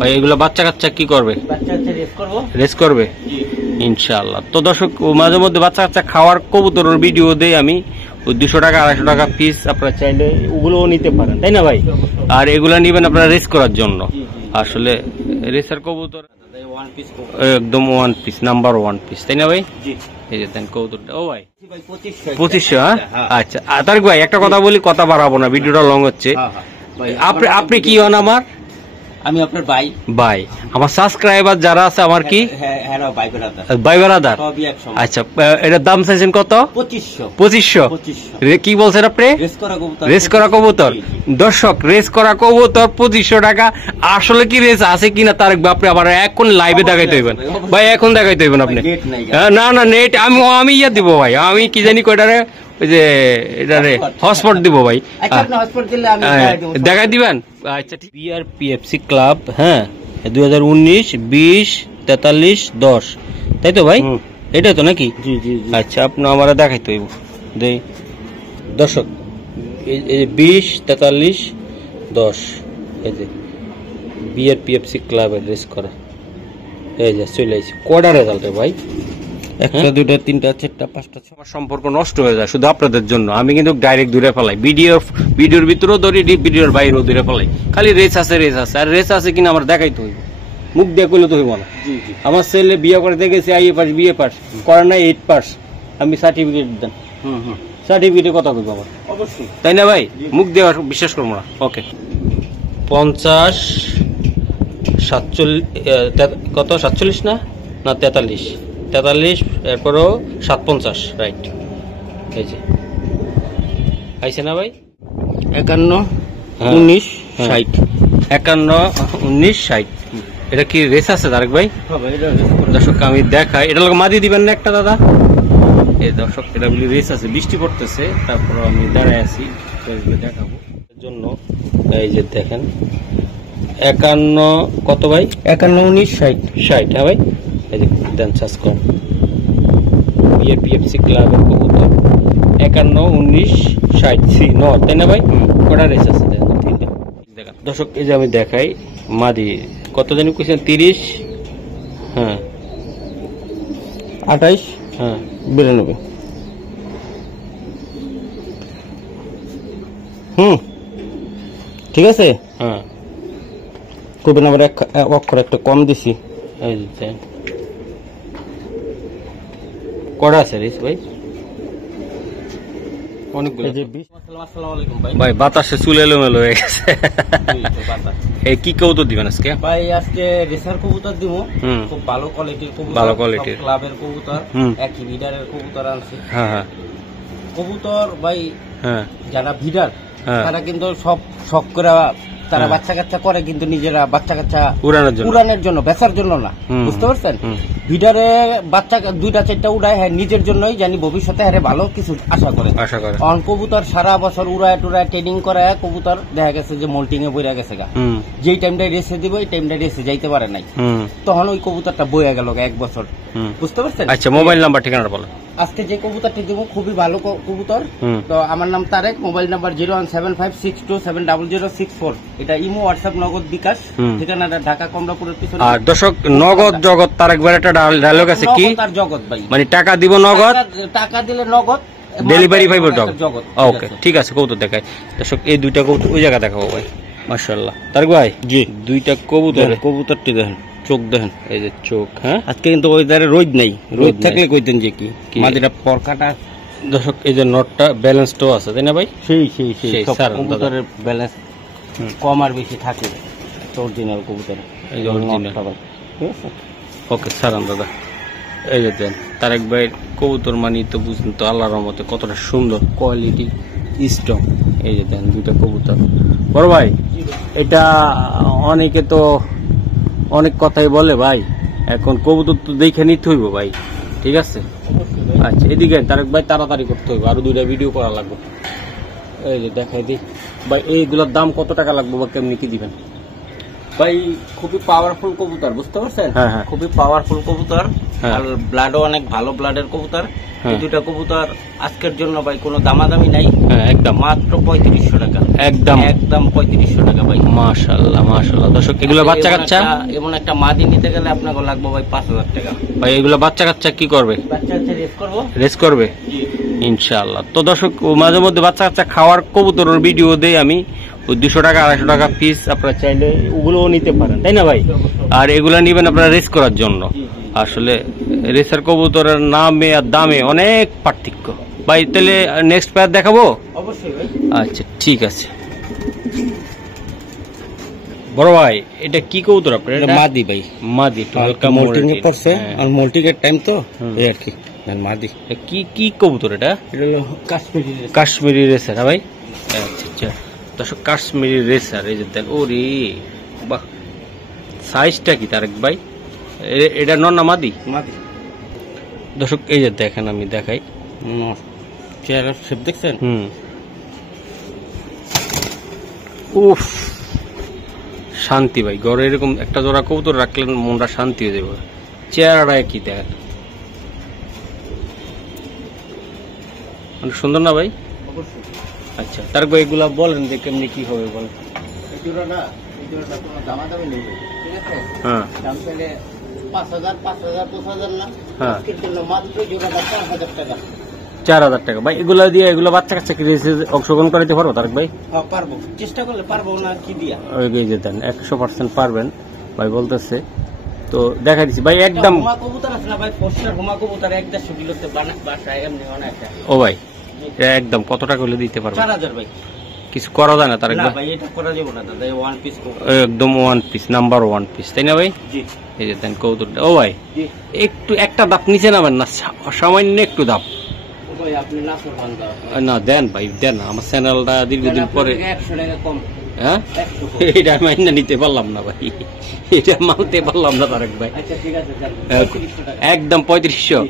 ভাই এগুলো বাচ্চা কাচ্চা কি করবে? রেস করবে ইনশাআল্লাহ। তো দর্শক মাঝে মধ্যে বাচ্চা কাচ্চা খাওয়ার কবুতরের ভিডিও দেই আমি, 200 টাকা 250 টাকা পিস, আপনারা চাইলে ওগুলোও নিতে পারেন, তাই না ভাই? আর এগুলা নিবেন আপনারা রেস করার জন্য। আসলে রেসার কবুতর একদম 1 পিস, নাম্বার 1 পিস, তাই না ভাই? এই যে দেন কবুতরটা। ও ভাই 2500? হ্যাঁ আচ্ছা তারিক ভাই একটা কথা বলি, কথা বাড়াবো না, ভিডিওটা লং হচ্ছে। আপনি কি হন আমার? আমি আপনার ভাই। ভাই আমার সাবস্ক্রাইবার যারা আছে আমার কি ভাই ব্রাদার? আচ্ছা এটার দাম চাইছেন কত? 2500। কি বলছেন আপনি? রেস করা কবুতর। দর্শক রেস করা কবুতর 2500 টাকা। আসলে কি রেস আছে কিনা তারেক ভাই আপনি আবার এখন লাইভে দেখাইতে হইবেন ভাই, এখন দেখাইতে হইবেন আপনি। না না নেট আমি ইয়া দিব ভাই, আমি কি জানি কয়টারে ওই যে এটারে হটস্পট দিব ভাই, দেখাই দিবেন। আচ্ছা বিআরপিএফসি ক্লাব, হ্যাঁ 2019 20 43 10, তাই তো ভাই? এটা তো নাকি? আচ্ছা আপনি আমার দেখাইতে হইব দর্শক, এই 20 43 10, এই যে বিআরপিএফসি ক্লাবের রেস করা, এই যে চলে আসছে কয়টা রেজাল্ট ভাই? 1 2 3 4 5 6 সম্পর্ক নষ্ট হয়ে যায় শুধু আপনাদের জন্য। আমি কিন্তু ডাইরেক্ট দূরে ফেলাই, ভিডিওর ভিতরেও ধরি, ভিডিওর বাইরেও দূরে ফেলাই। খালি রেস আছে আর রেস আছে কিনা আমার দেখাইতে হইব, মুখ দিয়ে করলে তো হইব না। আমার ছেলে বিয়ে করে দেখেছি আইএ পাস বিএ পাস করে না 8 পাস, আমি সার্টিফিকেট দেন, সার্টিফিকেটে কথা বলবো আমার অবশ্যই, তাই না ভাই? মুখ দিয়ে বিশ্বাস করবো না। ওকে 50 47 কত 47 না 43 এরপরও 750, রাইট। এই যে আইছে না ভাই? 51 19 60, 51 19 60। এটা কি রেস আছে তারেক ভাই? দর্শক আমি দেখাই, এটা লোক মাদি দিবেন না একটা দাদা? এই দর্শক এটা বলি রেস আছে, বৃষ্টি পড়তেছে, তারপর আমি দাঁড়ায় আছি দেখাবো জন্য। এই যে দেখেন 51 কত ভাই? 51 19 60, হ্যাঁ ভাই। এই যে দেন চাষ করেন বিআরপিএফসি ক্লাবের কবুতর 51 19 60 ন, তাই না ভাই? কটা রেস আছে দেখেন দর্শক। এই যে আমি দেখাই মাদি কত জানি কইছেন 30, হ্যাঁ 28, হ্যাঁ 92, ঠিক আছে। হ্যাঁ কবেন আবার এক অক্ষর একটা কম দিছি। কটা আছে রেস ভাই? অনেকগুলো। ভাই বাতাসে চুল এলোমেলো হয়ে গেছে। এই কি কবুতর দিবেন আজকে? ভাই আজকে রেসার কবুতর দিব, খুব ভালো কোয়ালিটির কবুতর, ভালো কোয়ালিটির ক্লাবের কবুতর, একই ভিডারের কবুতর আনছি। হ্যাঁ কবুতর ভাই, হ্যাঁ যারা ভিডার তারা কিন্তু সব শখ করে তারা বাচ্চা কাচ্চা করে, কিন্তু নিজেরা বাচ্চা কাচ্চা উড়ানোর জন্য, বেচার জন্য না, বুঝতে পারছেন? ভিডারে বাচ্চা 2টা 4টা উড়ায়, হ্যাঁ নিজের জন্যই, জানি ভবিষ্যতে হ্যাঁ ভালো কিছু আশা করে। কবুতর সারা বছর উড়ায় টুড়ায় ট্রেনিং করায় কবুতর দেখা গেছে যে মোল্টিং এ বইয়া গেছে গা, যেই টাইমটাই রেসে দিব ওই টাইমটা রেসে যাইতে পারে নাই, তখন ওই কবুতরটা বইয়া গেল 1 বছর, বুঝতে পারছেন? আচ্ছা মোবাইল নাম্বার ঠিকানাটা বলো। আজকে যে কবুতরটি দিব খুবই ভালো কবুতর, তো আমার নাম তারেক, মোবাইল নাম্বার 01756200064, এটা ইমো হোয়াটসঅ্যাপ নগদ বিকাশ, ঠিকানাটা ঢাকা কমলাপুরের পিছনে। আর দর্শক নগদ জগৎ তারেক ভাই একটা ডায়লগ আছে কি? তার জগৎ ভাই, মানে টাকা দিব নগদ, টাকা দিলে নগদ, ডেলিভারি পাইব জগৎ। ওকে ঠিক আছে কবুতর দেখাই দর্শক, এই 2টা কবুতর ওই জায়গা দেখাবো ভাই। মাশাআল্লাহ তারেক ভাই, জি 2টা কবুতর, কবুতরটি দেখেন, চোখ দেখেন, এই যে চোখ। হ্যাঁ আজকে কিন্তু ওয়েদারে রোদ নাই, রোদ থাকলে কইতেন যে কি মাদিটা পরকাটা। দর্শক এই যে নটটা ব্যালেন্সটাও আছে, তাই না ভাই? সেই কবুতরের ব্যালেন্স কম আর বেশি থাকে অরিজিনাল কবুতরে, এই যে অরিজিনাল। ঠিক আছে ওকে সারান দাদা। এই যে দেন তারেক ভাইয়ের কবুতর মানি তো বুঝলেন তো, আল্লাহর রহমতে কতটা সুন্দর কোয়ালিটি স্ট্রং। এই যে দেন 2টা কবুতর। বড় ভাই এটা অনেকে তো অনেক কথাই বলে ভাই, এখন কবুতর তো দেখে নিতে হইব ভাই, ঠিক আছে? আচ্ছা এদিকে তারেক ভাই তাড়াতাড়ি করতে হইব, আরো 2টা ভিডিও করা লাগবে। এই যে দেখাই দিই ভাই, এইগুলোর দাম কত টাকা লাগবে বা কেমনি কি দিবেন? ভাই খুবই পাওয়ারফুল কবুতর, বুঝতে পারছেন? খুবই পাওয়ারফুল কবুতর, আর ব্লাডও অনেক ভালো ব্লাডের কবুতর। এই দুটা কবুতর আজকের জন্য ভাই কোনো দামাদামি নাই, একদম মাত্র 3500 টাকা, একদম 3500 টাকা ভাই। মাশাআল্লাহ মাশাআল্লাহ। দর্শক এগুলো বাচ্চা কাচ্চা, এমন একটা মাদি নিতে গেলে আপনাকে লাগবে ভাই 5000 টাকা। ভাই এগুলো বাচ্চা কাচ্চা কি করবে? বাচ্চা কাচ্চা রেস করবে ইনশাআল্লাহ। তো দর্শক মাঝে মধ্যে বাচ্চা কাচ্চা খাওয়ার কবুতরের ভিডিও দেই আমি, 200 টাকা 250 টাকা পিস, আপনারা চাইলে ওগুলোও নিতে পারেন, তাই না ভাই? আর এগুলা নিবেন আপনারা রেস করার জন্য। আসলে রেসার কবুতরের নামে আর দামে অনেক পার্থক্য ভাই। তাহলে নেক্সট পেয়ার দেখাবো? অবশ্যই ভাই। আচ্ছা ঠিক আছে বড় ভাই, এটা কি কবুতর আপনার? মাদি ভাই, মাদি, হালকা মোল্টিং এ পড়ছে, আর মোল্টিং এর টাইম তো এই আর কি। মাদি কি কি কবুতর এটা? এটা হলো কাশ্মীরি রেসার ভাই। আচ্ছা আচ্ছা দর্শক, কাশ্মীরি রেসার। এই যে দেখ, ওরে বাহ, সাইজটা কি তারেক ভাই? এটা নন্না মাদি? মাদি দর্শক এই যে দেখেন, আমি দেখাই, চেহারা শেপ দেখছেন? উফ, শান্তি ভাই। ঘরে এরকম একটা জোড়া কবুতর রাখলে মনটা শান্তি হয়ে যাবে। চেহারাটা কি দেখেন, অনেক সুন্দর না ভাই? অবশ্যই। আচ্ছা তার ভাই এগুলা বলেন যে কেমনি কি হবে বলেন। এই জোড়াটা কোনো দামাদামি নেই, ঠিক আছে? হ্যাঁ, দাম চাইলে 5000, 5000 না, আজকের জন্য মাত্র জোড়াটা 4000 টাকা। 4000 টাকা ভাই। এগুলা দিয়ে এগুলো বাচ্চা কাচ্চা কি রেসে অংশগ্রহণ করাতে পারবো তারেক ভাই? হ্যাঁ পারবো, চেষ্টা করলে পারবো না কি দিয়া। ওই যে দেন 100% পারবেন ভাই বলতেছে। তো দেখা দিচ্ছি ভাই, একদম হুমা কবুতর আছে না ভাই, ফোর্সের হুমা কবুতর 150 কিলোতে বাসায় এমনি অনেক। ও ভাই একদম কত টাকা হলে দিতে পারবেন? 4000 ভাই। কিছু করা যায় না তারেক না ভাই? ভাই এটা করা যাবে না দাদা, ওয়ান পিস কবুতর, একদম ওয়ান পিস, নাম্বার 1 পিস, তাই না ভাই? জি। এই যে দেন কবুতরটা। ও ভাই জি। একটু একটা ধাপ নিচে নামেন না, সামান্য একটু ধাপ। ও ভাই আপনি না করবেন না দেন ভাই, দেন। আমার চ্যানেলটা দীর্ঘদিন পরে, 100 টাকা কম। হ্যাঁ এটা মাইনা নিতে পারলাম না ভাই, এটা মানতে পারলাম না তারেক ভাই। আচ্ছা ঠিক আছে, একদম 3500।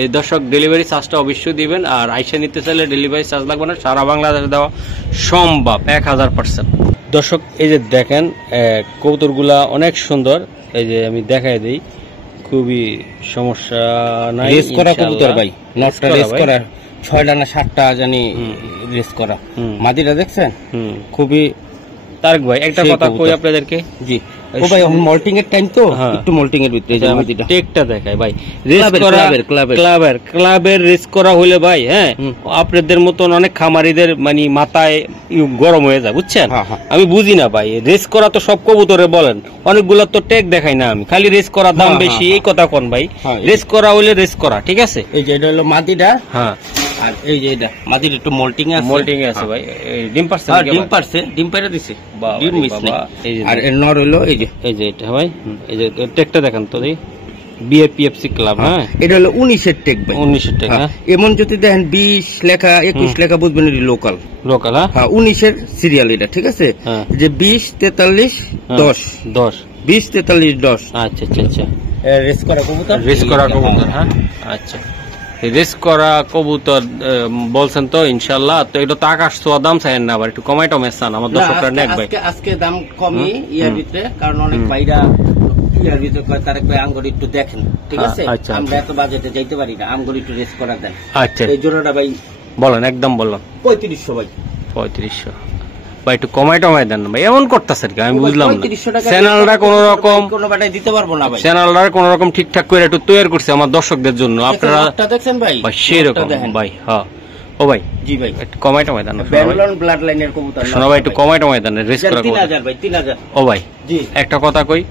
এই দর্শক ডেলিভারি চার্জটা অবশ্যই দিবেন, আর আইসা নিতে চাইলে ডেলিভারি চার্জ লাগবে না, সারা বাংলাদেশে দেওয়া সম্ভব 1000%। দর্শক এই যে দেখেন কবুতরগুলা অনেক সুন্দর, এই যে আমি দেখাই দিই, খুবই সমস্যা নাই। রেস করা কবুতর ভাই, নটটা রেস করা, 6টা না 7টা জানি রেস করা। মাদিটা দেখছেন? খুবই। তারেক ভাই একটা কথা কই আপনাদেরকে, জি ও ভাই এখন মল্টিং এর টাইম তো, একটু মল্টিং এর ভিতরে যে মাদিটা টেকটা দেখায় ভাই। রেস করা ক্লাবের রেস করা হলে ভাই, হ্যাঁ আপনাদের মতন অনেক খামারিদের মানে মাথায় গরম হয়ে যায়, বুঝছেন? আমি বুঝি না ভাই, রেস করা তো সব কবুতরে বলেন, অনেকগুলা তো টেক দেখাই না আমি, খালি রেস করার দাম বেশি এই কথা কোন ভাই? রেস করা হলে রেস করা, ঠিক আছে? এই যে এটা হলো মাদিটা, হ্যাঁ, আর এই যে এটা মাদির একটু মল্টিং আছে ভাই। ডিম পারছে? ডিম পাইরা দিছে, ডিম মিস নেই। আর এর নর হলো এই যে এটা ভাই, এই যে টেকটা দেখেন তো দেই, বিএপিএফসি ক্লাব। হ্যাঁ এটা হলো 19 এর টেক ভাই, 19 এর টেক। এমন যদি দেখেন 20 লেখা 21 লেখা বুঝবেন এটা লোকাল। হ্যাঁ 19 এর সিরিয়াল এটা, ঠিক আছে? যে 20 43 10 20 43 10। আচ্ছা আচ্ছা আচ্ছা, রেস করা কবুতর, হ্যাঁ আচ্ছা। রেস করা কবুতর বলছেন তো ইনশাআল্লাহ। তো এটা তো আকাশ ছোঁয়া দাম চাইেন না, আবার একটু কমাই টমাই চান আমার দর্শকরা নেক ভাই। আজকে দাম কমই ইয়ার ভিতরে, কারণ অনেক ভাইরা ইয়ার ভিতরে কয় তারেক ভাই আমগরি একটু দেখেন, ঠিক আছে? আমরা এত বাজেটে যাইতে পারি না, আমগরি একটু রেস করা দেন। আচ্ছা এই জোড়াটা ভাই বলেন, একদম বললাম 3500 ভাই। 3500 ভাই, একটু কমাই টমাই দেন ভাই, এমন করতেছে আর কি আমি বুঝলাম না। চ্যানেলটা কোন রকম দিতে পারবো না ভাই, চ্যানেলটা কোন রকম ঠিকঠাক করে একটু তৈরি করছে আমার দর্শকদের জন্য। আপনারা দেখছেন ভাই সেরকম ভাই। হ্যাঁ ও ভাই, জি ভাই একটু কমাই টমাই দেন। ব্লাড লাইনের কবুতর শোনো ভাই, একটু কমাই টমাই দেন। রেস করা 3000 ভাই, 3000। ও ভাই জি একটা কথা কই,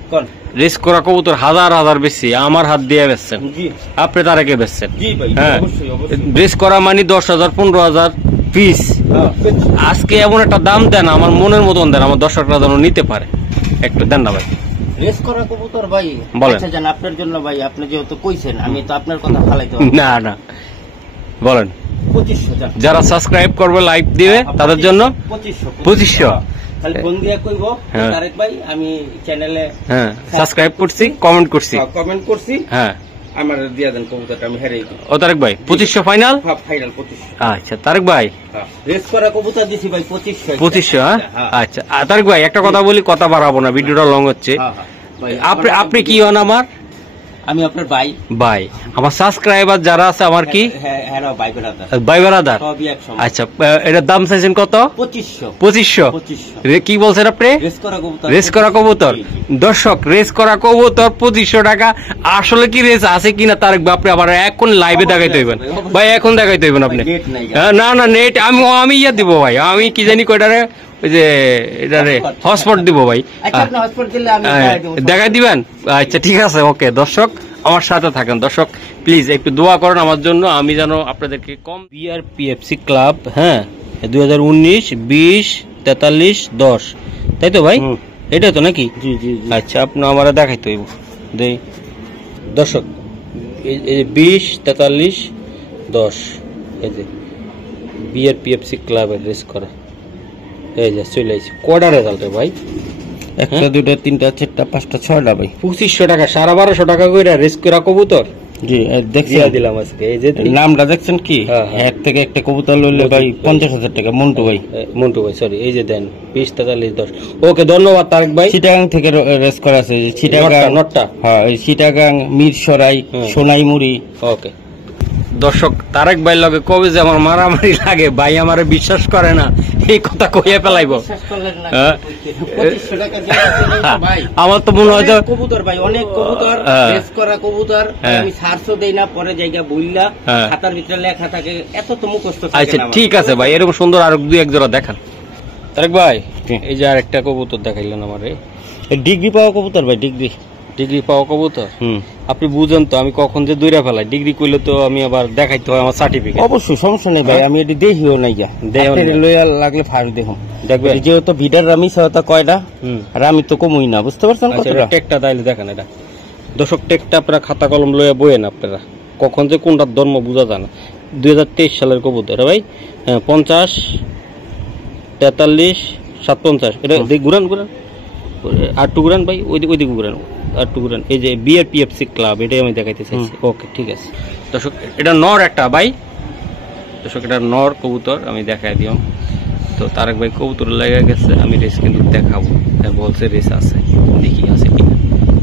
রেস করা কবুতর হাজার হাজার বেশি আমার হাত দিয়ে বেচছেন, আপনি তারাকে বেচছেন। হ্যাঁ রেস করা মানে 10,000 15,000 পিস। আজকে এমন একটা দাম দেন আমার মনের মতন দেন, আমার দর্শকরা যেন নিতে পারে, একটু দেন না ভাই। রেস করা কবুতর ভাই আচ্ছা জান আপনার জন্য ভাই, আপনি যেহেতু কইছেন আমি তো আপনার কথা ফালাইতে না না বলেন। 2500 যারা সাবস্ক্রাইব করবে লাইক দিবে তাদের জন্য 2500। খালি ফোন দিয়ে কইব তারেক ভাই আমি চ্যানেলে সাবস্ক্রাইব করছি, কমেন্ট করছি, হ্যাঁ আমার দিয়ে দেন কবুতরটা, আমি হেরে দিই। ও তারেক ভাই 2500 ফাইনাল? ফাইনাল 2500। আচ্ছা তারেক ভাই, রেস করা কবুতর দিছি ভাই 2500। 2500? হ্যাঁ আচ্ছা। তারেক ভাই একটা কথা বলি, কথা বাড়াবো না, ভিডিওটা লং হচ্ছে। আপনি কি হন আমার? আমি আপনার ভাই। ভাই, আমার সাবস্ক্রাইবার যারা আছে আমার কি ভাই ব্রাদার? আচ্ছা, এটার দাম চাইছেন কত? 2500। কি বলছেন আপনি? রেস করা কবুতর। দর্শক, রেস করা কবুতর 2500 টাকা। আসলে কি রেস আছে কিনা তারেক ভাই আপনি আবার এখন লাইভে দেখাইতে হইবেন ভাই, এখন দেখাইতে হইবেন আপনি। না না নেট আমি ইয়া দিব ভাই, আমি কি জানি কয়টারে ওই যে এটারে হটস্পট দিব ভাই, দেখাই দিবেন? আচ্ছা ঠিক আছে, ওকে। দর্শক আমার সাথে থাকেন, দর্শক প্লিজ একটু দোয়া করেন আমার জন্য, আমি যেন আপনাদেরকে কম। বিআরপিএফসি ক্লাব, হ্যাঁ 2019 20 43 10, তাই তো ভাই? এটা তো নাকি? জি জি। আচ্ছা আপনি আমার দেখাইতে হইব। দর্শক এই 20 43 10, এই যে বিআরপিএফসি ক্লাবের রেস করা, এই যে চলে আসছে। কয়টা রেজাল্ট ভাই? একটা, দুটা, তিনটা, চারটা, পাঁচটা, 6টা ভাই। 2500 টাকা, 1250 টাকা করে রেস করা কবুতর। জি দেখছি দিলাম আজকে। এই যে নামটা দেখছেন কি? এক থেকে একটা কবুতর লইলে ভাই 50,000 টাকা। মন্টু ভাই, মন্টু ভাই সরি। এই যে দেন 20 43 10। ওকে ধন্যবাদ তারেক ভাই। চিটাগাং থেকে রেস করা আছে। চিটাগাং নটটা, হ্যাঁ চিটাগাং, মিরসরাই, সোনাইমুড়ি। ওকে। দর্শক তারেক ভাই লগে কবে যে আমার মারামারি লাগে ভাই, আমারে বিশ্বাস করে না, এই কথা কইয়া ফেলাইব। আমার তো মনে হয় কবুতর ভাই, অনেক কবুতর রেস করা কবুতর, আমি সার্চও দেই না, পরে জায়গা বইলা খাতার ভিতরে লেখা থাকে, এত তো মুখস্থ থাকে না। আচ্ছা ঠিক আছে ভাই, এরকম সুন্দর আরো দুই এক জোড়া দেখান তারেক ভাই। এই যে আরেকটা কবুতর দেখাইলেন আমারে, ডিগ্রি পাওয়া কবুতর ভাই। ডিগ্রি পাওয়া কবুতর। আপনি বুঝেন তো আমি কখন যে দৌড়া ফেলাই, ডিগ্রি কইলে তো আমি আবার দেখাইতে হয় আমার সার্টিফিকেট। অবশ্যই সমস্যা নেই ভাই, আমি এটি দেখিও নাই গা, লাগলে ফার্স্ট দেখুন দেখবে। যেহেতু ভিডার আমি সহায়তা কয়টা, আর আমি তো কমই না, বুঝতে পারছেন? টেকটা তাইলে দেখেন এটা। দর্শক টেকটা আপনারা খাতা কলম লইয়া বইয়েন, আপনারা কখন যে কোনটার ধর্ম বোঝা যায় না। 2023 সালের কবুতর ভাই। 50 43 57। এটা ঘুরান আর টু ঘুরান ভাই, ওইদিকে ঘুরান আর টু ঘুরান। এই যে বিআরপিএফসি ক্লাব, এটাই আমি দেখাইতে চাইছি। ওকে ঠিক আছে। দর্শক এটা নর একটা ভাই, দর্শক এটা নর কবুতর, আমি দেখাই দিলাম। তো তারেক ভাই কবুতর লেগে গেছে, আমি রেস কিন্তু দেখাবো, বলছে রেস আছে, দেখি আছে কিনা,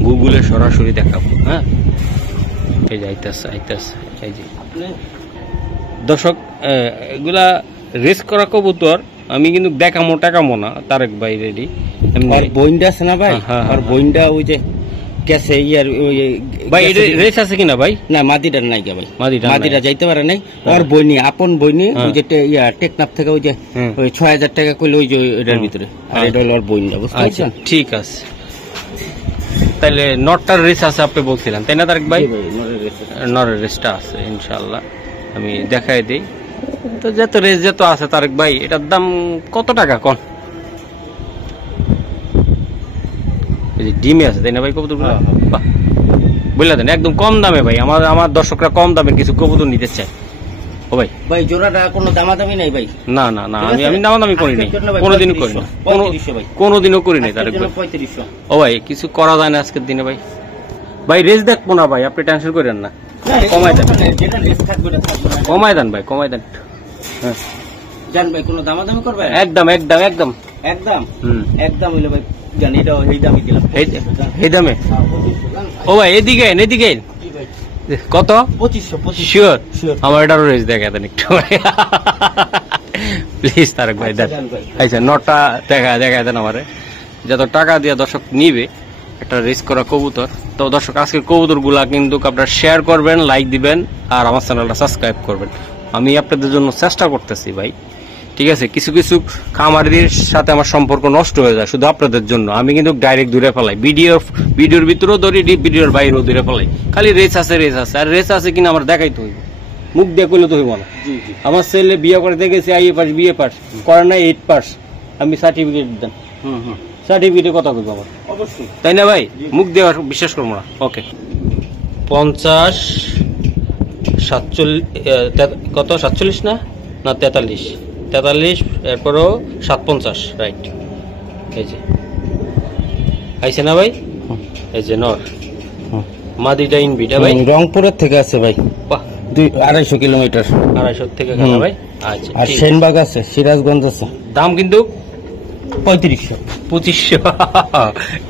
গুগলে সরাসরি দেখাবো। হ্যাঁ এই যে আইতাছে। এই যে দর্শক এগুলা রেস করা কবুতর, আমি কিন্তু দেখামো টাকামো না তারেক ভাই রেডি। বইনটা আছে না ভাই, আর বইনটা ওই যে গেছে ইয়ার ভাই, এটা রেস আছে কিনা ভাই? না মাদিটার নাই গে ভাই, মাদিটা যাইতে পারে নাই। আর বইনি আপন বইনি, ওই যে টেকনাফ থেকে ওই যে ওই 6000 টাকা কইলে ওই যে এটার ভিতরে, আর এটা হলো আর বইনটা, বুঝতে পারছেন? ঠিক আছে, তাহলে নটটার রেস আছে আপনি বলছিলেন তাই না তারেক ভাই? নরের রেসটা আছে ইনশাআল্লাহ, আমি দেখাই দিই। তো যত রেস যত আছে তারেক ভাই, এটার দাম কত টাকা কোন? ডিমে আছে তাই না ভাই কবুতর? বুঝলা দেন একদম কম দামে ভাই, আমার দর্শকরা কম দামের কিছু কবুতর নিতে চায়। ও ভাই ভাই জোড়াটা কোনো দামাদামি নাই ভাই? না না না, আমি দামাদামি করি নাই, কোনোদিনও করি না, কোনোদিনও করি নাই তারেক ভাই। 3500। ও ভাই কিছু করা যায় না আজকের দিনে ভাই। ভাই রেস দেখবো না ভাই, আপনি টেনশন করেন না, কমাই দেন, কমাই দেন ভাই, কমাই দেন। হ্যাঁ জান ভাই, কোনো দামাদামি করবে? একদম একদম একদম একদম একদম হইলো ভাই, জান এটা এই দামই দিলাম, এই দামে। ও ভাই এদিকে এদিকে কত? 2500। শিওর? আমার এটারও রেস দেখা দেন একটু প্লিজ তারেক ভাই দেন। আচ্ছা নটা দেখা দেন আমারে, যত টাকা দিয়ে দর্শক নিবে একটা রেস করা কবুতর। তো দর্শক আজকের কবুতর গুলা কিন্তু আপনারা শেয়ার করবেন, লাইক দিবেন, আর আমার চ্যানেলটা সাবস্ক্রাইব করবেন। আমি আপনাদের জন্য চেষ্টা করতেছি ভাই, ঠিক আছে? কিছু কিছু খামারিদের সাথে আমার সম্পর্ক নষ্ট হয়ে যায় শুধু আপনাদের জন্য, আমি কিন্তু ডাইরেক্ট দূরে ফেলাই, ভিডিওর ভিতরেও ধরি, ভিডিওর বাইরেও দূরে ফেলাই। খালি রেস আছে, আর রেস আছে কিনা আমার দেখাইতে হইব, মুখ দিয়ে কইলে তো হইব না। আমার ছেলে বিয়ে করে দেখেছি আইএ পাস বিএ পাস করে না, 8 পাস, আমি সার্টিফিকেট দেন, সার্টিফিকেটে কথা কইব আমার, অবশ্যই তাই না ভাই? মুখ দিয়ে বিশ্বাস করবো না। ওকে 50 47 কত 47 না 43 এরপরও 750 রাইট। এই যে আইছে না ভাই, এই যে নর মাদিটা ইনবিটা ভাই রংপুরের থেকে আছে ভাই, 200-250 কিলোমিটার। 250 থেকে গেল ভাই। আচ্ছা, আর সেনবাগ আছে, সিরাজগঞ্জ আছে। দাম কিন্তু 3500।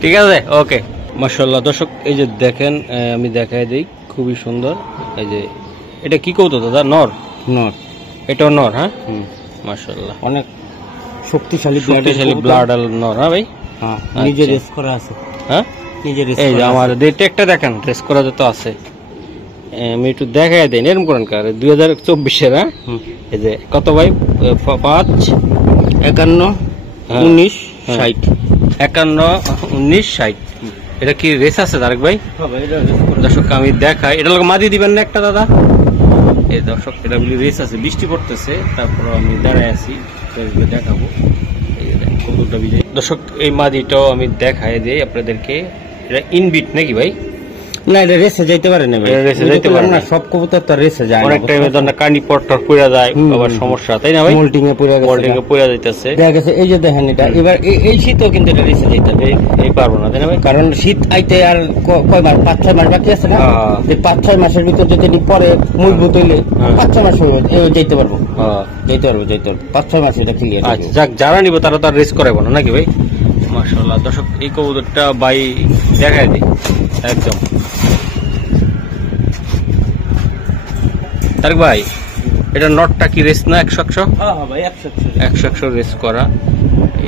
ঠিক আছে, ওকে। মাশাআল্লাহ দর্শক, এই যে দেখেন, আমি দেখাই দিই, খুবই সুন্দর। এই যে এটা কি কৌতো দাদা? নর। এটাও নর? হ্যাঁ, মাশাআল্লাহ, অনেক শক্তিশালী ব্লাড নর। হ্যাঁ ভাই, নিজে রেস করা আছে। হ্যাঁ, এই যে আমার টেকটা দেখেন, রেস করা যত আছে। আমি একটু দেখাই দেন, এরকম করেন কার 2024-এর। হ্যাঁ, এই যে কত ভাই? 5 51 19 60। 51 19 60। এটা কি রেস আছে তারেক ভাই? দর্শক আমি দেখাই, এটা লোক মাদি দিবেন না একটা দাদা? এই দর্শক, এটা বলি রেস আছে, বৃষ্টি পড়তেছে, তারপর আমি দাঁড়ায় আছি, দেখাবো। দর্শক, এই মাদিটাও আমি দেখাই দিই আপনাদেরকে। এটা ইনবিট নাকি ভাই? না, এটা রেসে যাইতে পারে না ভাই, রেসে যাইতে পারে না। সব কবুতর তো রেসে যায় অনেক টাইমে ধর না কানি পট্টর পড়া যায়, আবার সমস্যা, তাই না ভাই? মোল্টিং এ পড়া যাইতেছে। দেখা গেছে এই যে দেখেন, এটা এবার এই শীতও কিন্তু এটা রেসে যাইতে হবে। এই পারবো না, তাই না ভাই? কারণ শীত আইতে আর কয় মাস, 5-6 মাস বাকি আছে না? যে 5-6 মাসের ভিতর যদি পরে মজবুত হইলে 5-6 মাস যাইতে পারবো। 5-6 মাস এটা ক্লিয়ার। আচ্ছা, যাক, যারা নিব তারা তো আর রেস করাবো না নাকি ভাই? মাশাআল্লাহ দর্শক, এই কবুতরটা ভাই দেখাই দিই একদম। তারেক ভাই, এটা নটটা কি রেস না 100-100? হ্যাঁ ভাই, 100-100 রেস করা।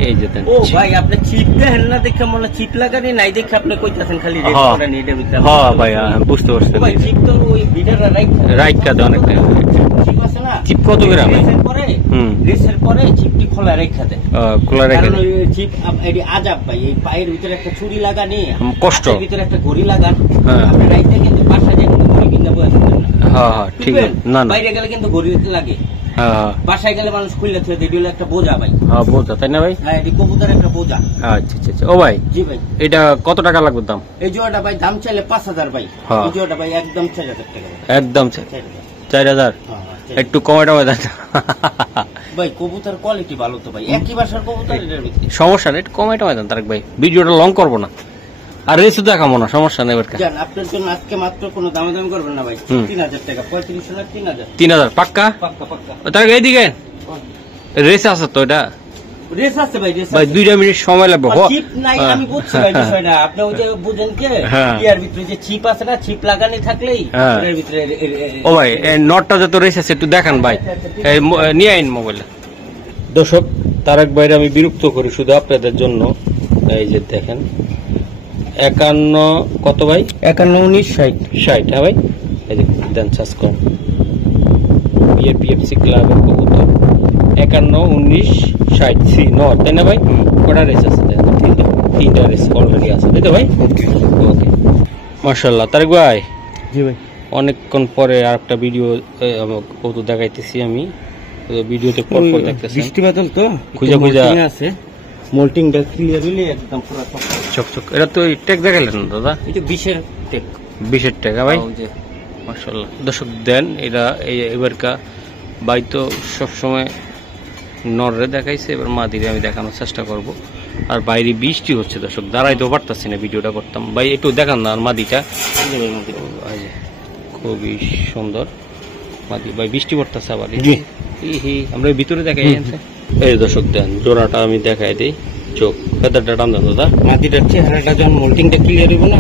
এই যে দেন, ও ভাই, আপনি চিপ দেখেন না, দেখে মনে চিপ লাগানি নাই, দেখে আপনি কইতাছেন খালি রেস করা নেই। এটা ভিতরে হ্যাঁ ভাই, বুঝতে পারছি ভাই, চিপ তো ওই বিডাররা রাইটটা দেন একটা। চিপ আছে না? চিপ কত গ্রাম? রেসের পরে চিপটি খোলা রেখা দেয়। খোলা রেখা দেয়। চিপ এটি আজাব ভাই, এই পায়ের ভিতরে একটা ছুরি লাগানি, কষ্ট, ভিতরে একটা ঘড়ি লাগান। আপনি রাইটটা কিন্তু বাসা যায় কিন্তু ঘড়ি কিনতে বসে থাকেন না। হ্যাঁ, ঠিক আছে। না, বাইরে গেলে কিন্তু ঘড়ি লাগে। বাসায় গেলে মানুষ খুললে থুয়ে দেয়, একটা বোঝা ভাই। হ্যাঁ, বোঝা, তাই না ভাই? হ্যাঁ, এটি কবুতরের একটা বোঝা। আচ্ছা আচ্ছা। ও ভাই, জি ভাই, এটা কত টাকা লাগবে দাম? এই জোড়াটা ভাই দাম চাইলে 5000 ভাই। এই জোড়াটা ভাই একদম 4000 টাকা। একদম 4000? একটু কমাটা দেন ভাই, কবুতর কোয়ালিটি ভালো তো ভাই, একই বাসার কবুতর, এটার ভিতরে সমস্যা নেই, একটু কমাটা দেন তারেক ভাই। ভিডিওটা লং করবো না, আর রেসে দেখাবো না, সমস্যা নেই। আপনার জন্য আজকে মাত্র কোনো দামাদামি করবেন না ভাই, 3000 টাকা। 3500 না 3000? 3000 পাক্কা? তারেক এইদিকে রেস আছে তো? এটা রেস আছে ভাই, রেস ভাই 2 মিনিট সময় লাগবে। চিপ নাই, আমি বুঝছি ভাই বিষয়টা। আপনি ওই যে বুঝেন কে, ইয়ার ভিতরে যে চিপ আছে না, চিপ লাগানি থাকলেই এর ভিতরে। ও ভাই, নটটা যত রেস আছে একটু দেখান ভাই, নিয়ে আইন মোবাইলে। দর্শক, তারেক ভাইরা আমি বিরক্ত করি শুধু আপনাদের জন্য। এই যে দেখেন, 51 কত ভাই? 51 19 60। হ্যাঁ ভাই, এই যে দেন, সার্চ করেন পিএফসি ক্লাবের কবুতর 51 19 60 নট, তাই না ভাই? কটা রেস আছে? 3টা রেস অলরেডি আছে, তাই তো ভাই? ওকে, মাশাআল্লাহ। তারেক ভাই, জি ভাই, অনেকক্ষণ পরে আর একটা ভিডিও কবুতর দেখাইতেছি আমি। ভিডিওতে পরপর দেখতেছি, বৃষ্টি বাদল তো খুঁজা আছে, মোল্টিংটা ক্লিয়ার হইলে একদম পুরো চকচক। এটা তো টেক দেখাইলেন না দাদা? এই যে 20-এর টেক। 20-এর টাকা ভাই, মাশাআল্লাহ। দর্শক দেন, এটা এবারকা ভাই তো সবসময় নররে দেখাইছে, এবার মাদিরে আমি দেখানোর চেষ্টা করব। আর বাইরে বৃষ্টি হচ্ছে দর্শক, দাঁড়াইতেও পারতাছি না, ভিডিওটা করতাম। ভাই একটু দেখান না আর মাদিটা, খুবই সুন্দর মাদি ভাই। বৃষ্টি পড়তেছে আবার, আমরা ভিতরে দেখাই। এই দর্শক দেন, জোড়াটা আমি দেখাই দিই, চোখ ফেদারটা টান দেন দাদা। মাদিটার চেহারাটা যখন মোল্টিংটা ক্লিয়ার হইব না,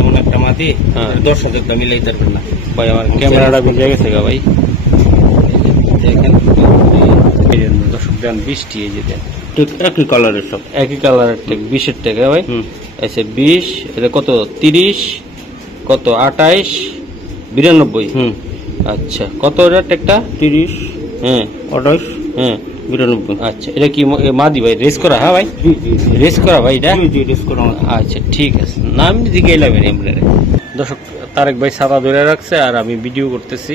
এমন একটা মাদি 10,000 মিলাই পারবেন না ভাই। আমার ক্যামেরাটা ভিজে গেছে গা ভাই, দেখেন। দর্শক দেন, বৃষ্টি, এই যে দেন, ঠিক একই কালারের, সব একই কালারের টেক। 20-এর টাকা ভাই। আচ্ছা, 20 এটা কত? 30 কত? 28 92। আচ্ছা, কত এটা টেকটা? 30 28 92। আচ্ছা, এটা কি মাদি ভাই? রেস করা? হ্যাঁ ভাই, রেস করা ভাই, এটা রেস করা। আচ্ছা, ঠিক আছে, না আমি দিকে এলাম এমনি। দর্শক, তারেক ভাই সাদা ধরে রাখছে আর আমি ভিডিও করতেছি।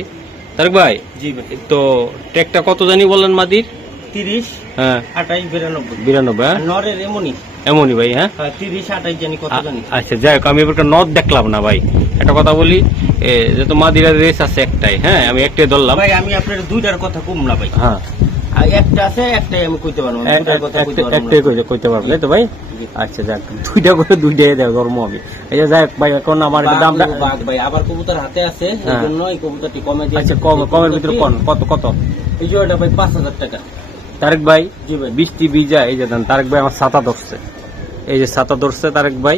তারেক ভাই, জি ভাই, তো টেকটা কত জানি বলেন মাদির? 30 28 92। নরের এমনই ভাই। হ্যাঁ, 30 28 জানি কত জানি। আচ্ছা, যাই হোক, আমি এবার নট দেখলাম না ভাই। একটা কথা বলি, যেহেতু মাদিরা রেস আছে একটাই, হ্যাঁ, আমি একটাই ধরলাম ভাই। আমি আপনার দুইটার কথা কম না ভাই। হ্যাঁ, একটা আছে, একটাই আমি কইতে পারবো, একটাই কইতে পারবো তো ভাই। আচ্ছা, যাক, দুইটা করে দুইটাই দেওয়া ধর্ম হবে। এই যে যাই ভাই এখন আমার দামটা ভাই আবার কবুতর হাতে আছে এই জন্য এই কবুতরটি কমে দিয়ে। আচ্ছা কমের ভিতরে কত কত? এই জোড়াটা ভাই 5000 টাকা। তারেক ভাই জি ভাই বৃষ্টি ভিজা এই যে দেন তারেক ভাই আমার ছাতা ধরছে, এই যে ছাতা ধরছে তারেক ভাই,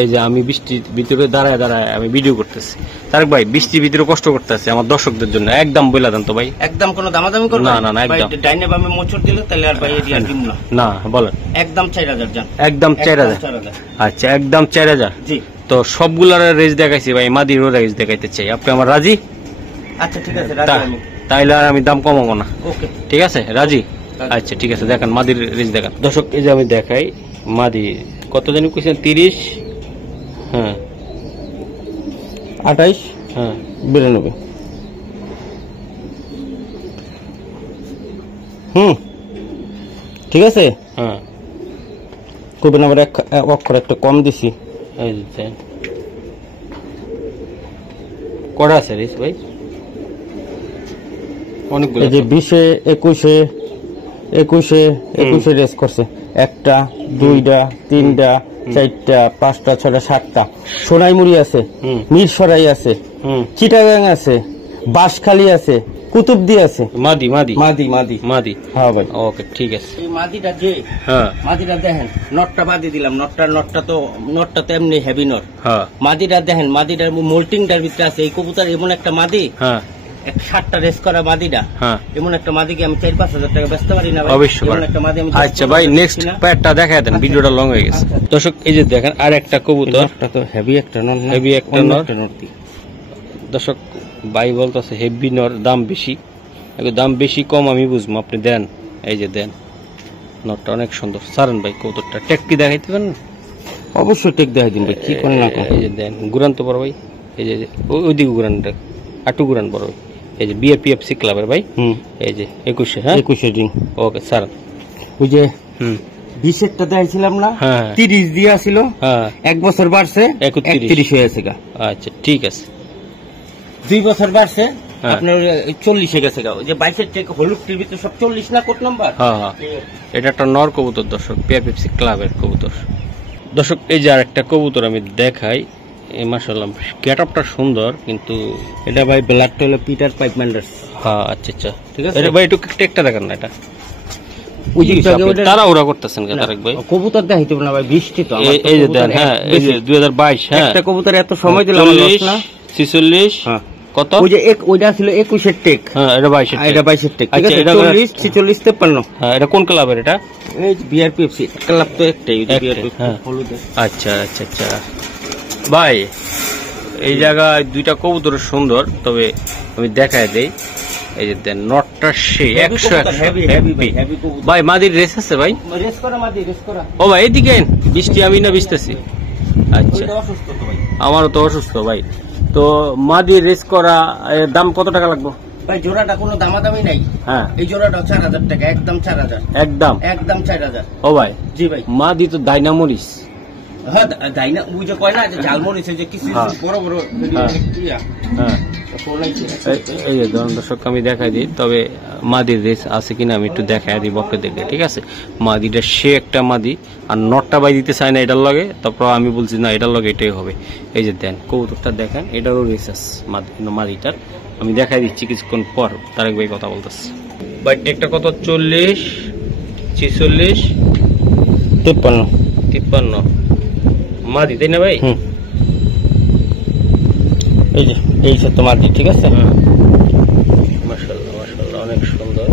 এই যে আমি বৃষ্টির ভিতরে দাঁড়ায় আমি ভিডিও করতেছি। তারেক ভাই বৃষ্টির ভিতরে কষ্ট করতেছি আমার দর্শকদের জন্য, একদম বলে দেন তো ভাই। একদম কোনো দামাদামি করবেন না না একদম ডাইনে বামে মোচড় দিলে তাহলে আর ভাই এরিয়া দিন না। না বলেন একদম 4000 জান, একদম 4000। আচ্ছা একদম 4000। জি তো সবগুলার রেঞ্জ দেখাইছি ভাই, মাদিরও রেঞ্জ দেখাইতে চাই, আপনি আমার রাজি? আচ্ছা ঠিক আছে রাজি আমি। তাইলে আর আমি দাম কমাবো না। ওকে ঠিক আছে রাজি? আচ্ছা ঠিক আছে দেখেন মাদির রেঞ্জ দেখান দর্শক। এই যে আমি দেখাই মাদি কত জানি কইছেন 30, হ্যাঁ 28, হ্যাঁ 92। ঠিক আছে হ্যাঁ কবিন আবার এক অক্ষর একটা কম দিছি। এই যে কটা আছে রিস ভাই? অনেকগুলো। এই যে 20, 21 রেস করছে, 1টা 2টা 3টা 4টা 5টা 6টা 7টা। সোনাইমুড়ি আছে, মিরসরাই আছে, চিটাগাং আছে, বাঁশখালী আছে, কুতুবদি আছে। মাদি মাদি মাদি মাদি মাদি হ্যাঁ ভাই ওকে ঠিক আছে। এই মাদিটা যে হ্যাঁ মাদিটা দেখেন নটটা বাদি দিলাম, নটটা তো এমনি হেভি নট। হ্যাঁ মাদিটা দেখেন মাদিটার মোল্টিংটার ভিতরে আছে। এই কবুতর এমন একটা মাদি, হ্যাঁ 7টা রেস করা মাদিটা, হ্যাঁ এমন একটা মাদিকে আমি 4-5 হাজার টাকা বেচতে পারি না ভাই? অবশ্যই। এমন একটা মাদি আমি। আচ্ছা ভাই নেক্সট প্যাটটা দেখায় দেন, ভিডিওটা লং হয়ে গেছে। দর্শক এই যে দেখেন আর একটা কবুতর, নটটা তো হেভি একটা নট, হেভি একটা নট। দর্শক ভাই বলতেছে হেভি নর দাম বেশি, দাম বেশি কম আমি বুঝবো, আপনি দেন। এই যে দেন নটটা অনেক সুন্দর। সারেন ভাই কবুতরটা টেকটি দেখাইতে পারেন? অবশ্যই টেক দেখাই দিন ভাই, কি করেন না। এই যে দেন গুরান তো বড় ভাই, এই যে ওইদিকে গুরানটা আটু গুরান বড় ভাই, এই যে বিআরপিএফসি ক্লাবের ভাই, এই যে 21, হ্যাঁ 21 রিং। Okay sir. ওই যে 20-এরটা দেখাইছিলাম না, হ্যাঁ 30 দিয়া ছিল, হ্যাঁ 1 বছর বাড়ছে 31 হয়েছে গা। আচ্ছা ঠিক আছে 2 বছর বাড়ছে আপনার 40 গেছে গা। ওই যে 22-এর টেক হলুদ টির ভিতরে সব 40 না কোট নাম্বার। হ্যাঁ হ্যাঁ এটা একটা নর কবুতর দর্শক, বিআরপিএফসি ক্লাবের কবুতর। দর্শক এই যে আরেকটা কবুতর আমি দেখাই, মাশাআল্লাহ গেটআপটা সুন্দর, কিন্তু এটা ভাই ব্ল্যাক হলো পিটার পাইপ ম্যান্ডার্স। হ্যাঁ আচ্ছা আচ্ছা ঠিক আছে। এটা ভাই একটু টেকটা দেখেন না, এটা তারা ওরা করতেছেন কে তারেক ভাই? কবুতর দেখাইতে না ভাই, বৃষ্টি তো। এই যে দেন, হ্যাঁ এই যে 2022, হ্যাঁ একটা কবুতর এত সময় দিলাম 46 হ্যাঁ কত? ওই যে ওইটা ছিল 21-এর টেক, হ্যাঁ এটা 22-এর, এটা 22-এর টেক। ঠিক আছে 40 46 53। হ্যাঁ এটা কোন ক্লাবের? এটা এই বিআরপিএফসি ক্লাব তো একটাই, হ্যাঁ আচ্ছা আচ্ছা আচ্ছা ভাই এই জায়গায় দুইটা কবুতর সুন্দর, তবে আমি দেখায় দেই। এই যে দেন নটটা সে 100 ভাই মাদির রেস আছে ভাই, রেস করা মাদি রেস করা। ও ভাই এদিকে বৃষ্টি আমি না ভিজতেছি। আচ্ছা আমারও তো অসুস্থ ভাই। তো মাদির রেস করা দাম কত টাকা লাগবে ভাই? জোড়াটা কোনো দামাদামি নাই। হ্যাঁ এই জোড়াটা 4000 টাকা, একদম 4000, একদম 4000। ও ভাই জি ভাই মাদি তো ডাইনামোরিস। হ্যাঁ ডাইনা ওই যে কয় না যে ঝালমরিচ, যে কিছু বড় বড়। হ্যাঁ এই যে দর্শক আমি দেখাই দিই, তবে মাদির রেস আছে কিনা আমি একটু দেখাই দিই বক্তাদেরকে। ঠিক আছে মাদিটা সে একটা মাদি, আর নটটা বাই দিতে চায় না এটার লগে, তারপর আমি বলছি না এটার লগে এটাই হবে। এই যে দেন কবুতরটা দেখেন, এটারও রেস আছে মাদিটার, আমি দেখাই দিচ্ছি কিছুক্ষণ পর। তারেক ভাই কথা বলতেছে ভাই একটা কত 40 46 53 মাদি তাই না ভাই? এই যে এই সত্য মাদি। ঠিক আছে মাশাআল্লাহ মাশাআল্লাহ অনেক সুন্দর।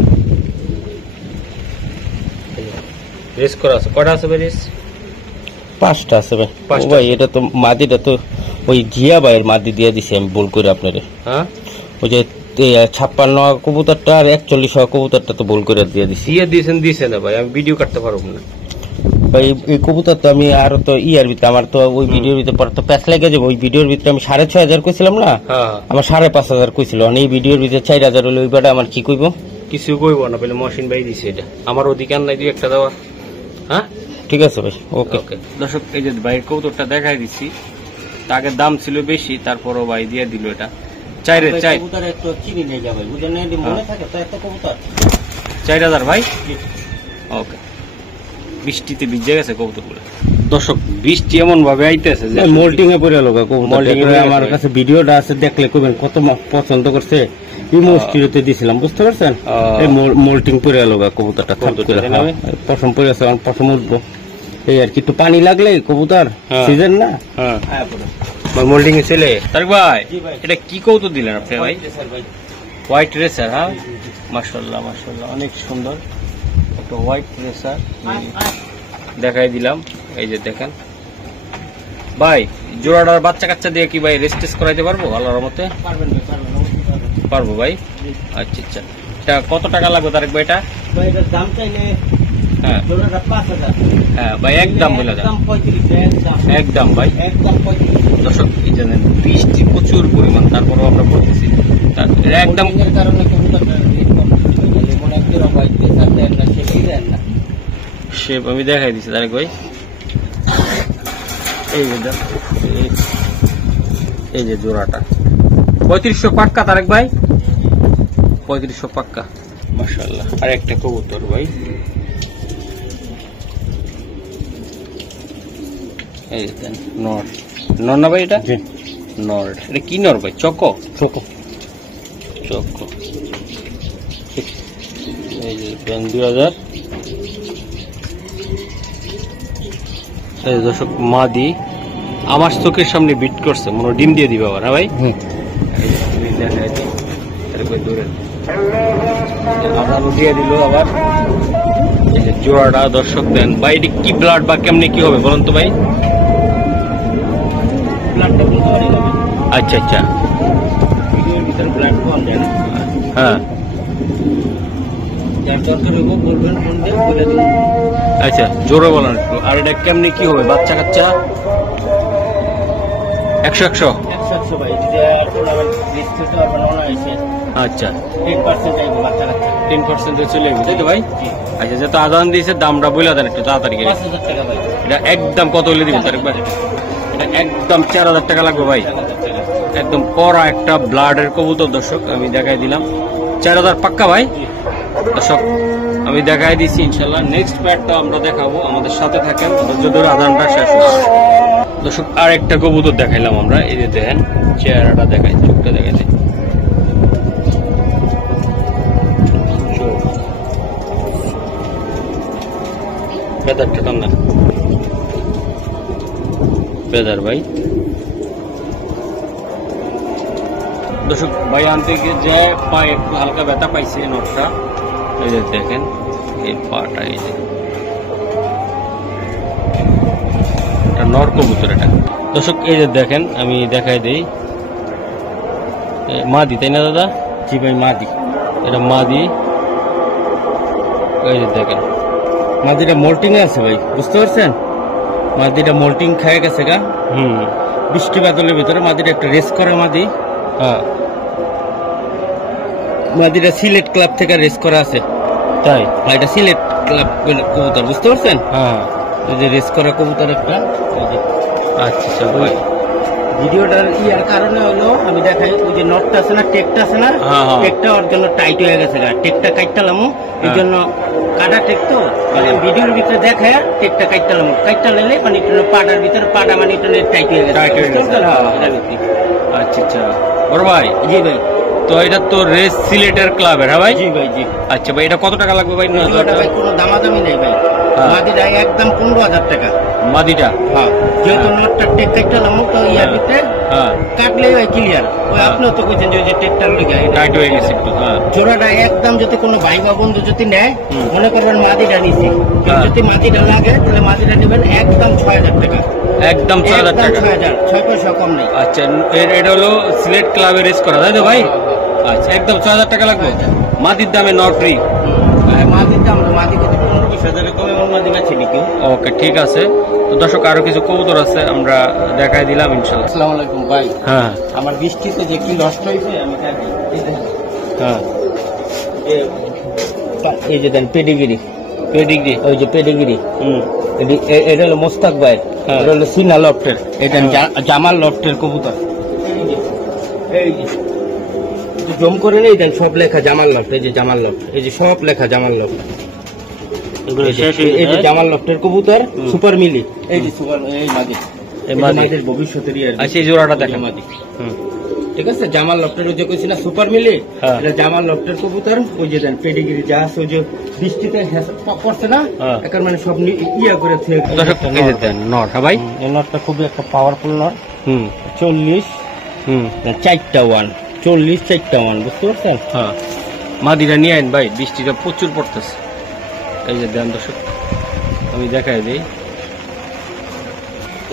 রেস করা আছে কয়টা আছে ভাই? রেস 5টা আছে ভাই। ভাই এটা তো মাদিটা তো ওই জিয়া ভাইয়ের মাদি দিয়ে দিছি আমি ভুল করে আপনারে। হ্যাঁ ওই যে 56 কবুতরটা আর 41 কবুতরটা তো ভুল করে দিয়ে দিছি। দিয়েছেন না ভাই, আমি ভিডিও কাটতে পারবো না ভাই। এই কবুতর তো আমি আরো তো ইয়ার ভিতরে আমার তো ওই ভিডিওর ভিতরে পরে তো প্যাচ লেগে যাবে। ওই ভিডিওর ভিতরে আমি 6500 কইছিলাম না, আমার 5500 কইছিল। এই ভিডিওর ভিতরে 4000 হলো, ওইবারে আমার কি কইব? কিছু কইব না, বলে মহসিন ভাই দিছে এটা, আমার অধিকার নাই দুই একটা দেওয়া। হ্যাঁ ঠিক আছে ভাই ওকে ওকে। দর্শক এই যে ভাই কবুতরটা দেখাই দিছি, তাকে দাম ছিল বেশি, তারপরও ভাই দিয়ে দিল এটা 4000 একটু চিনি নিয়ে যাবে বুঝলেন, মনে থাকে তো এত কবুতর 4000 ভাই ওকে। বৃষ্টিতে ভিজে গেছে কবুতরগুলো। দর্শক বৃষ্টি এমন ভাবে আইতেছে যে মোল্টিং এ পড়ে লোক আমার কাছে ভিডিওটা আছে, দেখলে কবেন কত পছন্দ করছে। ইমোস্টিতে দিছিলাম, বুঝতে পারছেন? এই মোল্টিং পড়ে লোক কবুতরটা পশম পড়ে আছে, পশম উঠবো এই আর কি। একটু পানি লাগলে কবুতর সিজন না মোল্ডিং এ চলে। তারক ভাই এটা কি কবুতর দিলেন আপনি ভাই? White racer. হ্যাঁ মাশাআল্লাহ মাশাআল্লাহ, অনেক সুন্দর একটা হোয়াইট রেসার দেখাই দিলাম। এই যে দেখেন ভাই, জোড়াটার বাচ্চা কাচ্চা দিয়ে কি ভাই রেস্ট টেস্ট করাইতে পারবো আল্লাহর মতে? পারবো ভাই। আচ্ছা আচ্ছা, এটা কত টাকা লাগবে তারেক ভাই? এটা দাম চাইলে হ্যাঁ হ্যাঁ ভাই, একদম বলে দেন, একদম ভাই একদম। দর্শক এই জানেন বৃষ্টি প্রচুর পরিমাণ, তারপরেও আমরা করতেছি একদম কারণে শেপ আমি দেখাই দিচ্ছি তারেক ভাই। এই যে জোড়াটা 3500 পাক্কা তারেক ভাই, 3500 পাক্কা মাশাআল্লাহ। আর একটা কবুতর ভাই, এই দেন নর, নর না ভাই? এটা নর। এটা কি নর ভাই? Choco choco choco. এই যে 2000। এই দর্শক মাদি আমার চোখের সামনে বিট করছে, মনে ডিম দিয়ে দিবে আবার। হ্যাঁ ভাই, আবার দিয়ে দিল আবার। এই যে জোড়াটা দর্শক দেন ভাই, এটা কি ব্লাড বা কেমনে কি হবে বলুন তো ভাই? আচ্ছা আচ্ছা, হ্যাঁ আচ্ছা, জোরে বলেন একটু। আর এটা কেমনি কি হবে বাচ্চা কাচ্চা? 100 আচ্ছা 10% চলে যাবে তাই তো ভাই? আচ্ছা, যত আদান দিয়েছে দামটা বলে দেন একটু তাড়াতাড়ি করে। এটা একদম কত হলে দিবেন তারেক ভাই? এটা একদম 4000 টাকা লাগবে ভাই, একদম পরা একটা ব্লাডের কবুতর। দর্শক আমি দেখাই দিলাম 4000 পাক্কা ভাই। দর্শক আমি দেখাই দিচ্ছি, ইনশাল্লাহ নেক্সট প্যাডটা আমরা দেখাবো, আমাদের সাথে থাকেন ধৈর্য ধরে আদানটা শেষ হবে। দর্শক আর একটা কবুতর দেখাইলাম আমরা, এই যে দেখেন চেহারাটা দেখাই, চোখটা দেখাই দিই। বেদারটা টান না, বেদার ভাই। দর্শক ভাই আনতে গিয়ে যে পায়ে একটু হালকা ব্যথা পাইছে নটটা, এই যে দেখেন এই পাটা, এই যে নর কবুতর এটা। দর্শক এই যে দেখেন আমি দেখাই দেই, মাদি তাই না দাদা? জি ভাই মাদি, এটা মাদি। এই যে দেখেন মাদিটা মোল্টিং এ আছে ভাই, বুঝতে পারছেন? মাদিটা মোল্টিং খেয়ে গেছে গা। বৃষ্টি বাদলের ভিতরে মাদিটা একটা রেস করা মাদি। হ্যাঁ, মাদিটা সিলেট ক্লাব থেকে রেস করা আছে। তাই? এটা সিলেট ক্লাব কবুতর, বুঝতে পারছেন? হ্যাঁ, এই যে রেস করা কবুতর একটা। আচ্ছা ভাই, ভিডিওটার ইয়ার কারণে হলো আমি দেখাই, ওই যে নটটা আছে না, টেকটা আছে না, টেকটা ওর জন্য টাইট হয়ে গেছে, টেকটা কাটতালাম এই জন্য, কাটা টেক তো ভিডিওর ভিতরে দেখায় টেকটা কাটতালাম, কাটটা নিলে মানে পাটার ভিতরে পাটা মানে টাইট হয়ে গেছে। আচ্ছা আচ্ছা বড় ভাই। জি ভাই। তো এটা তো রেস সিলেটের ক্লাবের? হ্যাঁ ভাই। জি ভাই জি। আচ্ছা ভাই, এটা কত টাকা লাগবে ভাই? ভাই কোনো দামাদামি নেই ভাই, মাদিটা একদম 15000 টাকা মাদিটা। হ্যাঁ, যেহেতু নটটা টেক কাটতালাম তো ইয়ার ভিতরে কাটলে ভাই ক্লিয়ার। ওই আপনিও তো কইছেন যে টেকটার লিগা টাইট হয়ে গেছে একটু। হ্যাঁ, জোড়াটা একদম যদি কোনো ভাই বা বন্ধু যদি নেয়, মনে করবেন মাদিটা নিছি, যদি মাদিটা লাগে তাহলে মাদিটা নেবেন একদম 6000 টাকা, একদম 6000 টাকা, 6000, 6 পয়সা কম নেই। আচ্ছা, এটা হলো সিলেট ক্লাবে রেস করা তাই তো ভাই? আচ্ছা, একদম 6000 টাকা লাগবে মাদির দামে নটরি। মাদির দাম মাদি কত 15-20 কমে মাদি আছে নাকি? ওকে, ঠিক আছে। তো দর্শক আরো কিছু কবুতর আছে আমরা দেখাই দিলাম ইনশাআল্লাহ। আসসালামু আলাইকুম ভাই। হ্যাঁ, আমার বৃষ্টিতে যে কি নষ্ট হয়েছে আমি জানি। হ্যাঁ, এই যে দেন পেডিগিরি, ওই যে পেডিগিরি। এটা হলো মোস্তাক ভাই, এটা হলো সিনা লফটের, এটা জামাল লফটের কবুতর। এই যে জম করে নেই দেন, সব লেখা জামাল লফট, এই যে জামাল লফট, এই যে সব লেখা জামাল লফট। এই যে জামাল লফটের কবুতর সুপার মিলি, এই যে সুপার, এই মাদি, এই মাদির ভবিষ্যতের আচ্ছা এই জোড়াটা দেখেন মাদি, ঠিক আছে। জামাল লফটের ওই যে কইছি না সুপার মিলি, এটা জামাল লফটের কবুতর। ওই যে দেন পেডিগ্রি যা আছে, ওই যে বৃষ্টিতে পড়ছে না, এখন মানে সব ইয়া করে দর্শক এই যে দেন নট। হ্যাঁ ভাই, এই নটটা খুবই একটা পাওয়ারফুল নট। 40 4টা ওয়ান, 40 4টা ওয়ান, বুঝতে পারছেন? হ্যাঁ, মাদিরা নিয়ে আইন ভাই, বৃষ্টিটা প্রচুর পড়তেছে। এই যে দেন দর্শক, আমি দেখাই দিই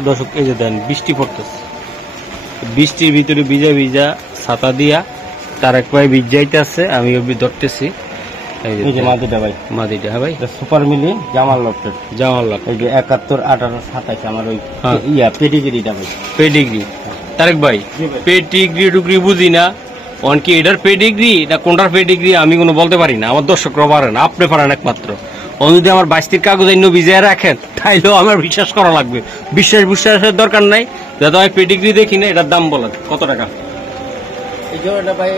দর্শক, এই যে দেন বৃষ্টি পড়তেছে, বৃষ্টির ভিতরে ভিজা ভিজা ছাতা দিয়া তার এক ভাই ভিজ যাইতে আছে, আমি ধরতেছি। এই যে মাদিটা ভাই, মাদিটা। হ্যাঁ ভাই, সুপার মিলি জামাল লফটের, জামাল লফট। এই যে 71 18 27 আমার ওই ইয়া পেডিগ্রিটা ভাই, পেডিগ্রি। তারেক ভাই, পেডিগ্রি টুকরি বুঝি না, অনকি এটার পেডিগ্রি না কোনটার পেডিগ্রি আমি কোনো বলতে পারি না, আমার দর্শকরা পারেন, আপনি পারেন একমাত্র। ও যদি আমার 22 কাগজ অন্য ভিজিয়ে রাখেন তাইলেও আমার বিশ্বাস করা লাগবে। বিশ্বাসের দরকার নাই, যাতে আমি পেডিগ্রি দেখি না। এটার দাম বলেন কত টাকা? এই জোড়াটা ভাই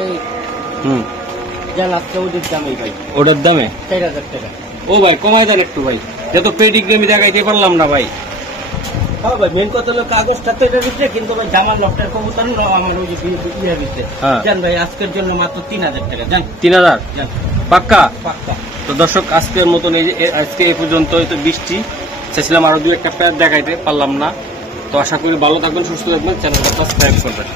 জান আজকে ওদের দামই ভাই, ওটার দামে 4000 টাকা। ও ভাই কমাই দেন একটু ভাই, যত পেডিগ্রি আমি দেখাইতে পারলাম না ভাই। হ্যাঁ ভাই, মেন কথা হলো কাগজটা তো এটা দিচ্ছে, কিন্তু ভাই জামাল লফটের কবুতর আমার ওই যে ইয়া দিচ্ছে। জান ভাই আজকের জন্য মাত্র 3000 টাকা। জান 3000 পাক্কা? পাক্কা। তো দর্শক আজকের মতন আজকে এই পর্যন্ত। তো বৃষ্টি চাইছিলাম আরো 2-1 পেয়ার দেখাইতে পারলাম না। তো আশা করি ভালো থাকবেন, সুস্থ থাকবেন, চ্যানেলটা সাবস্ক্রাইব করবেন।